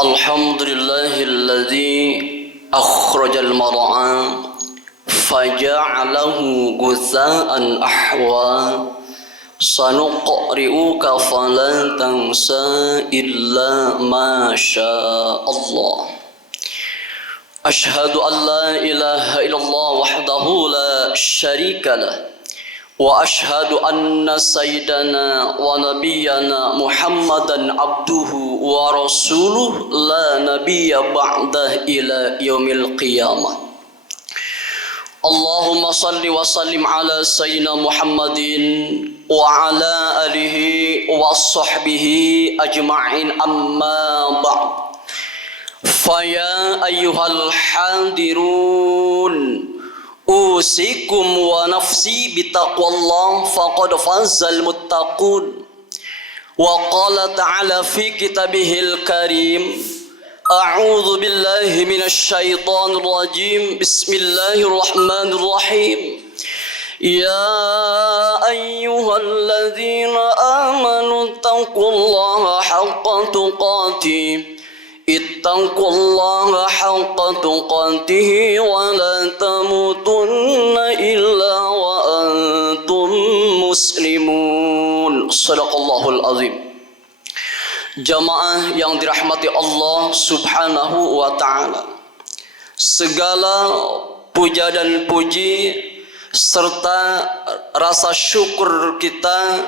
Alhamdulillahilladzi akhrajal mar'a faja'alahu ghutha'an ahwa sanuqri'uka falan tansa illa ma syaa Allah. Ashhadu an la ilaha illallah wahdahu la syarika lah wa ashhadu anna sayyidana wa nabiyyana Muhammadan abduhu wa rasuluh la nabiyya ba'dah ila yaumil qiyamah. Allahumma salli wa sallim ala sayyidina Muhammadin wa ala alihi wa sahbihi ajma'in amma ba'd. Faya ayyuhal hadirun usikum wa nafsi bitaqwallah faqad fazal muttaqun. Wa qala ta'ala fi kitabihil karim a'udzu billahi minasyaitonir rajim bismillahirrahmanirrahim. Ya ayyuhalladzina amanu taqullaha haqqa tuqatih ittaqullaha haqqa tuqatih wa la tamutunna illa wa antum muslimun. Shadaqallahul azim. Jamaah yang dirahmati Allah subhanahu wa ta'ala, segala puja dan puji serta rasa syukur kita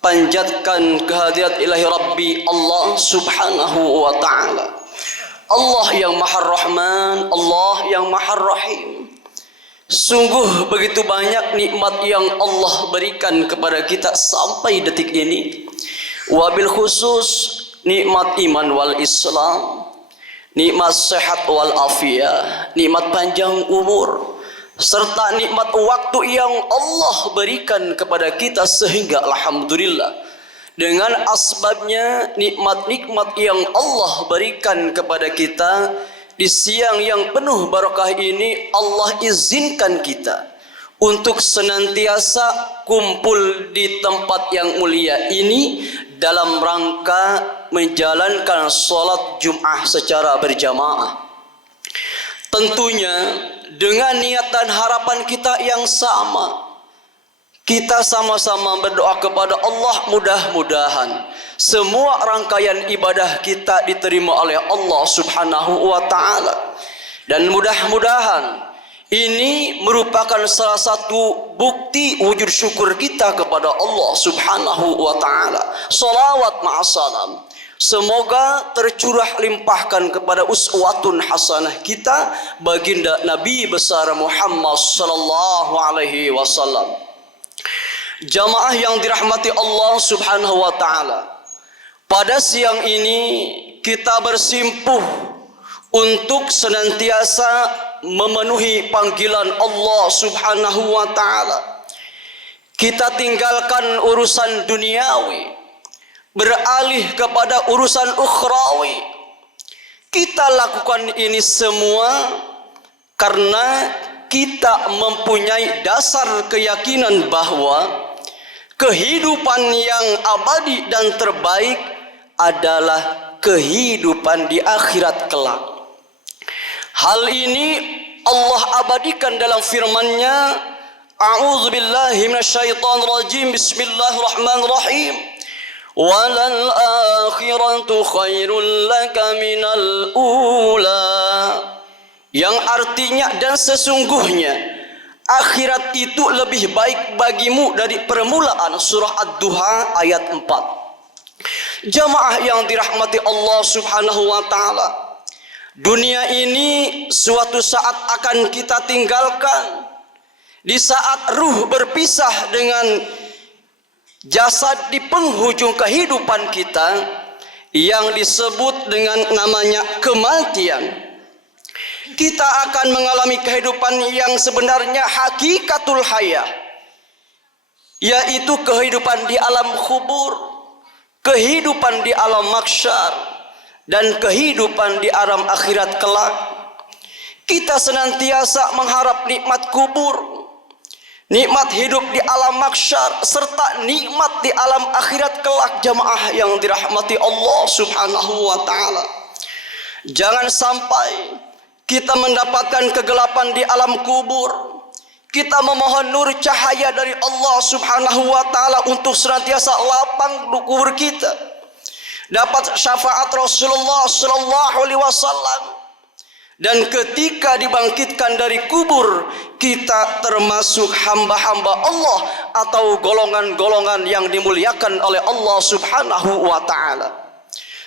panjatkan kehadirat ilahi Rabbi Allah subhanahu wa ta'ala. Allah yang maha rahman, Allah yang maha rahim. Sungguh begitu banyak nikmat yang Allah berikan kepada kita sampai detik ini. Wabil khusus nikmat iman wal Islam, nikmat sehat wal afiyah, nikmat panjang umur, serta nikmat waktu yang Allah berikan kepada kita, sehingga alhamdulillah dengan asbabnya nikmat-nikmat yang Allah berikan kepada kita di siang yang penuh barakah ini, Allah izinkan kita untuk senantiasa kumpul di tempat yang mulia ini dalam rangka menjalankan sholat Jum'ah secara berjamaah. Tentunya dengan niat dan harapan kita yang sama, kita sama-sama berdoa kepada Allah, mudah-mudahan semua rangkaian ibadah kita diterima oleh Allah subhanahu wa ta'ala. Dan mudah-mudahan ini merupakan salah satu bukti wujud syukur kita kepada Allah subhanahu wa ta'ala. Salawat ma'asalam, semoga tercurah limpahkan kepada uswatun hasanah kita, baginda Nabi besar Muhammad sallallahu alaihi wasallam. Jamaah yang dirahmati Allah subhanahu wa ta'ala, pada siang ini kita bersimpuh untuk senantiasa memenuhi panggilan Allah subhanahu wa ta'ala. Kita tinggalkan urusan duniawi, beralih kepada urusan ukhrawi. Kita lakukan ini semua karena kita mempunyai dasar keyakinan bahwa kehidupan yang abadi dan terbaik adalah kehidupan di akhirat kelak. Hal ini Allah abadikan dalam firman-Nya, A'udzu billahi minasyaitonir rajim, bismillahirrahmanirrahim. Walal akhiratu khairul laka minal ula. Yang artinya, dan sesungguhnya akhirat itu lebih baik bagimu dari permulaan. Surah Ad-Duha ayat 4. Jamaah yang dirahmati Allah subhanahu wa ta'ala, dunia ini suatu saat akan kita tinggalkan. Di saat ruh berpisah dengan jasad di penghujung kehidupan kita, yang disebut dengan namanya kematian, kita akan mengalami kehidupan yang sebenarnya hakikatul hayah, yaitu kehidupan di alam kubur, kehidupan di alam mahsyar, dan kehidupan di alam akhirat kelak. Kita senantiasa mengharap nikmat kubur, nikmat hidup di alam mahsyar, serta nikmat di alam akhirat kelak. Jamaah yang dirahmati Allah subhanahu wa ta'ala, Jangan sampai kita mendapatkan kegelapan di alam kubur. Kita memohon nur cahaya dari Allah Subhanahu wa taala untuk senantiasa lapang di kubur kita. Dapat syafaat Rasulullah sallallahu alaihi wasallam. Dan ketika dibangkitkan dari kubur, kita termasuk hamba-hamba Allah atau golongan-golongan yang dimuliakan oleh Allah Subhanahu wa taala.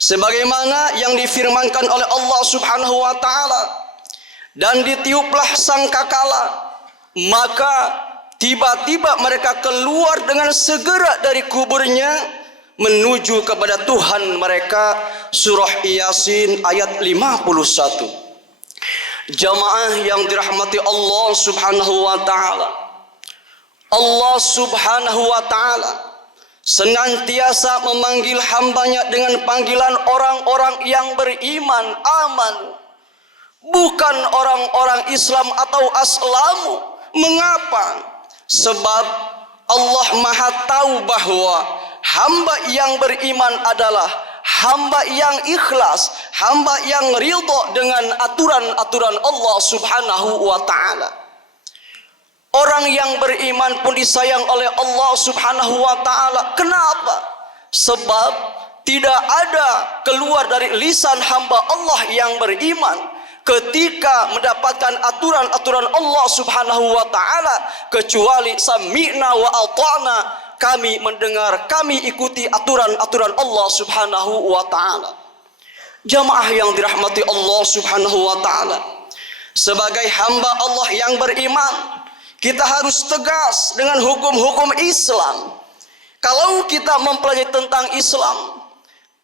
Sebagaimana yang difirmankan oleh Allah Subhanahu wa taala, dan ditiuplah sangkakala, maka tiba-tiba mereka keluar dengan segera dari kuburnya menuju kepada Tuhan mereka. Surah Yasin ayat 51. Jamaah yang dirahmati Allah Subhanahu wa taala, Allah Subhanahu wa taala senantiasa memanggil hambanya dengan panggilan orang-orang yang beriman, aman, bukan orang-orang Islam atau aslamu. Mengapa? Sebab Allah Maha tahu bahwa hamba yang beriman adalah hamba yang ikhlas, hamba yang ridha dengan aturan-aturan Allah Subhanahu wa taala. Orang yang beriman pun disayang oleh Allah Subhanahu wa taala. Kenapa? Sebab tidak ada keluar dari lisan hamba Allah yang beriman ketika mendapatkan aturan-aturan Allah Subhanahu wa taala kecuali sami'na wa ata'na, kami mendengar, kami ikuti aturan-aturan Allah Subhanahu wa taala. Jamaah yang dirahmati Allah Subhanahu wa taala, sebagai hamba Allah yang beriman, kita harus tegas dengan hukum-hukum Islam. Kalau kita mempelajari tentang Islam,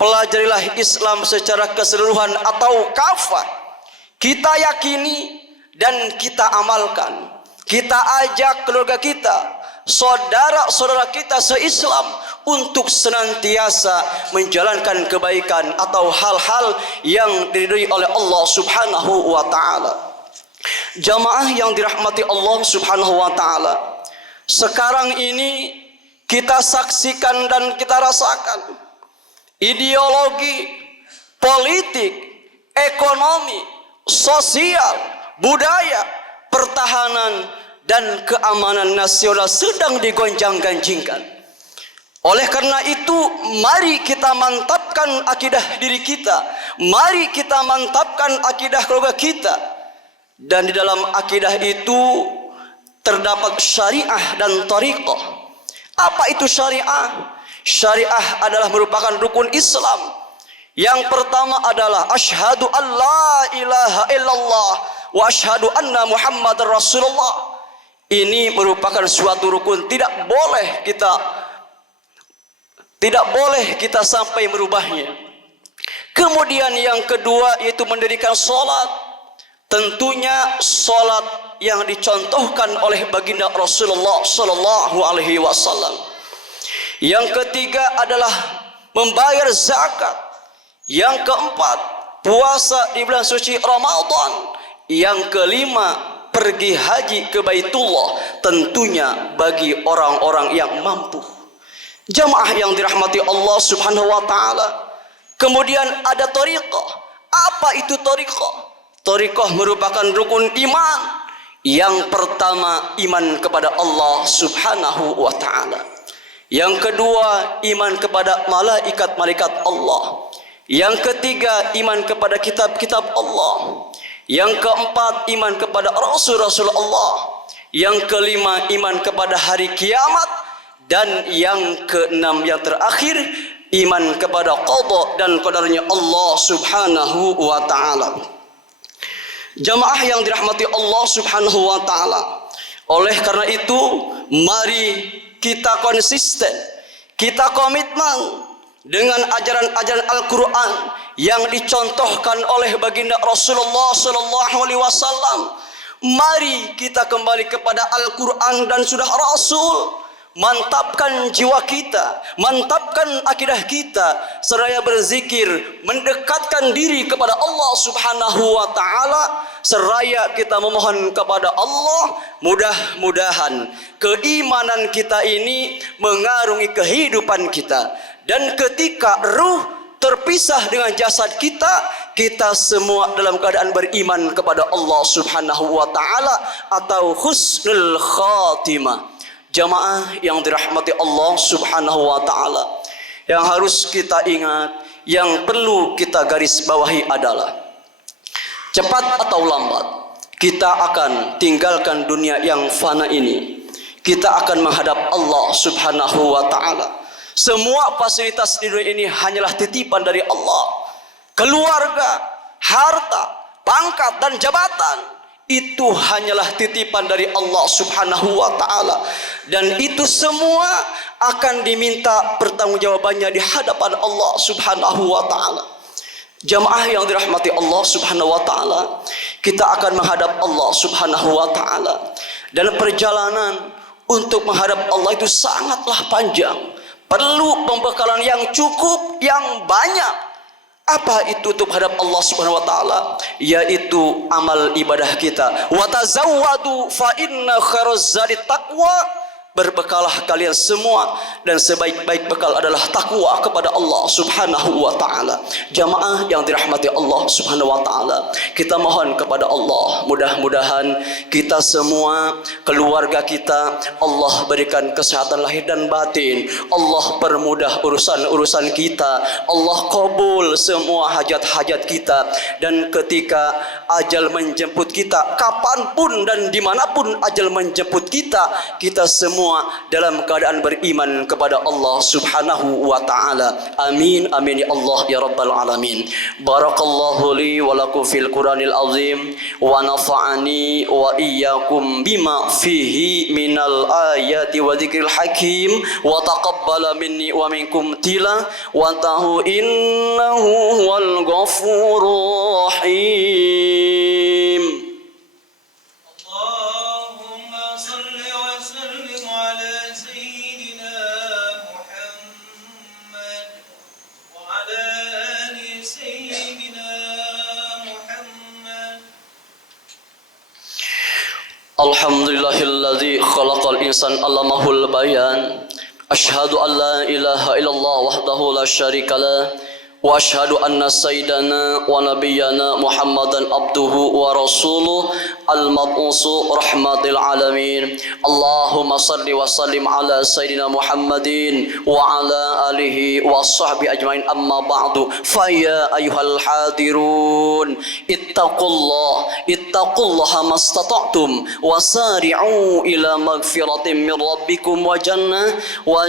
pelajarilah Islam secara keseluruhan atau kafah. Kita yakini dan kita amalkan. Kita ajak keluarga kita, saudara-saudara kita se-Islam untuk senantiasa menjalankan kebaikan atau hal-hal yang diridhai oleh Allah Subhanahu wa taala. Jamaah yang dirahmati Allah Subhanahu wa taala, sekarang ini kita saksikan dan kita rasakan ideologi, politik, ekonomi, sosial, budaya, pertahanan, dan keamanan nasional sedang digonjang-ganjingkan. Oleh karena itu, mari kita mantapkan akidah diri kita, mari kita mantapkan akidah keluarga kita. Dan di dalam akidah itu terdapat syariah dan thariqah. Apa itu syariah? Syariah adalah merupakan rukun Islam. Yang pertama adalah asyhadu an la ilaha illallah wa asyhadu anna Muhammadar Rasulullah. Ini merupakan suatu rukun, tidak boleh kita sampai merubahnya. Kemudian yang kedua yaitu mendirikan salat. Tentunya salat yang dicontohkan oleh baginda Rasulullah sallallahu alaihi wasallam. Yang ketiga adalah membayar zakat. Yang keempat, puasa di bulan suci Ramadan. Yang kelima, pergi haji ke Baitullah, tentunya bagi orang-orang yang mampu. Jamaah yang dirahmati Allah Subhanahu wa taala. Kemudian ada thariqah. Apa itu thariqah? Thariqah merupakan rukun iman. Yang pertama, iman kepada Allah Subhanahu wa taala. Yang kedua, iman kepada malaikat-malaikat Allah. Yang ketiga, iman kepada kitab-kitab Allah. Yang keempat, iman kepada Rasul-Rasul Allah. Yang kelima, iman kepada hari kiamat. Dan yang keenam, yang terakhir, iman kepada qada dan qadarnya Allah Subhanahu wa taala. Jamaah yang dirahmati Allah Subhanahu wa taala. Oleh karena itu, mari kita konsisten, kita komitmen dengan ajaran-ajaran Al-Quran yang dicontohkan oleh baginda Rasulullah sallallahu alaihi wasallam. Mari kita kembali kepada Al-Quran dan sunnah Rasul. Mantapkan jiwa kita, mantapkan akidah kita, seraya berzikir, mendekatkan diri kepada Allah Subhanahu wa taala, seraya kita memohon kepada Allah, mudah-mudahan keimanan kita ini mengarungi kehidupan kita. Dan ketika ruh terpisah dengan jasad kita, kita semua dalam keadaan beriman kepada Allah Subhanahu wa taala atau husnul khatimah. Jamaah yang dirahmati Allah Subhanahu wa taala, yang harus kita ingat, yang perlu kita garis bawahi adalah cepat atau lambat kita akan tinggalkan dunia yang fana ini. Kita akan menghadap Allah Subhanahu wa taala. Semua fasilitas di dunia ini hanyalah titipan dari Allah. Keluarga, harta, pangkat dan jabatan itu hanyalah titipan dari Allah Subhanahu wa taala, dan itu semua akan diminta pertanggungjawabannya di hadapan Allah Subhanahu wa taala. Jamaah yang dirahmati Allah Subhanahu wa taala, kita akan menghadap Allah Subhanahu wa taala, dan perjalanan untuk menghadap Allah itu sangatlah panjang. Perlu pembekalan yang cukup, yang banyak. Apa itu untuk menghadap Allah Subhanahu wa taala? Yaitu amal ibadah kita. Wa tazawwadu fa inna khairaz zadi taqwa. Berbekalah kalian semua, dan sebaik-baik bekal adalah takwa kepada Allah Subhanahu wa taala. Jamaah yang dirahmati Allah Subhanahu wa taala, kita mohon kepada Allah, mudah-mudahan kita semua, keluarga kita, Allah berikan kesehatan lahir dan batin. Allah permudah urusan-urusan kita. Allah kabul semua hajat-hajat kita, dan ketika ajal menjemput kita, kapanpun dan dimanapun ajal menjemput kita, kita semua dalam keadaan beriman kepada Allah Subhanahu wa taala. Amin amin ya Allah ya rabbal alamin. Barakallahu li wa lakum fil Qur'anil azim, wa nafa'ani wa iyyakum bima fihi minal ayati wa dzikril hakim, wa taqabbala minni wa minkum tila wa tahu innahu huwal ghafurur rahim. Alhamdulillahilladzi khalaqal insan allamahul bayan. Asyhadu an la ilaha illallah wahdahu la syarikalah, wa asyhadu anna sayyidana wa nabiyyana Muhammadan abduhu wa rasuluh al-mab'usu rahmatil alamin. Allahumma salli wa sallim ala sayyidina Muhammadin wa ala alihi wa sahbihi ajmain, amma ba'du. Fa ya ayyuhal hadirun ittaqullaha mastata'tum wa sari'u ila magfiratin min rabbikum wa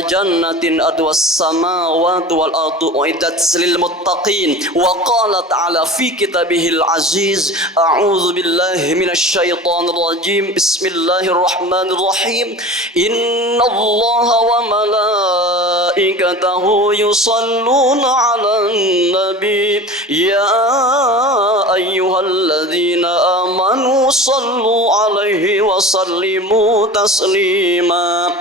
jannatin adwas samawati wal ardu uiddat lil muttaqin. Wa qala ta'ala fi kitabihil aziz, a'udzu billahi minasy syaitanir rajim, bismillahirrahmanirrahim. Innallaha wa malaikatahu yusalluna 'alan nabi ya ayyuhalladzina amanu sallu 'alaihi wa sallimu taslima.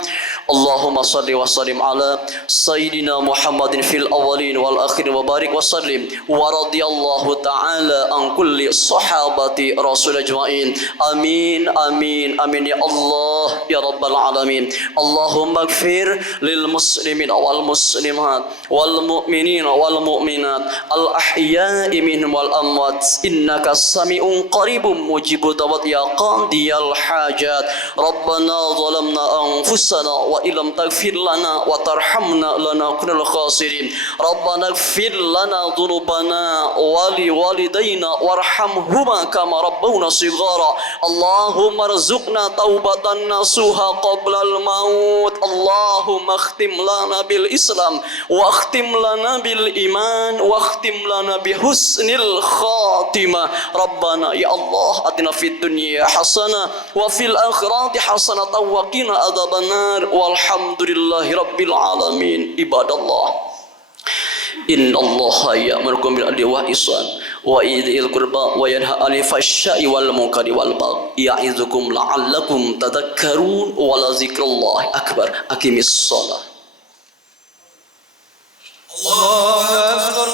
Allahumma salli wa sallim ala sayyidina Muhammadin fil awwalin wal akhirin wa barik wa sallim wa radiyallahu ta'ala an kulli sahabati rasul ajma'in. Amin amin amin ya Allah ya rabbal alamin. Allahumma ighfir lil muslimin wal muslimat wal mu'minin wal mu'minat al ahya'i minhum wal amwat, innaka sami'un qaribun mujibud da'wat ya qadiyal hajat. Rabbana zalamna anfusana wa illam taghfir lana wa tarhamna lanakunal khasirin. Rabbana ighfir lana dhunubana wa li walidayna warhamhuma kama rabbawna shighara. Allahumma rzuqna taubatan nasuha qabla al-maut. Allahumma khtim lana bil Islam wa khtim lana bil iman wa khtim lana bi husnil khatimah. Rabbana ya Allah atina fid dunya hasanah wa fil akhirati hasanah wa qina adzabannar. Walhamdulillahi rabbil alamin. Ibadallah, innallaha ya'murukum bil adli wal ihsan wa idzil qurba wa yanha 'anil fahsya'i wal munkari wal baghi ya'izukum la'allakum tadhakkarun wa la dzikrullahi akbar. Aqimis shalah. Allahu akbar.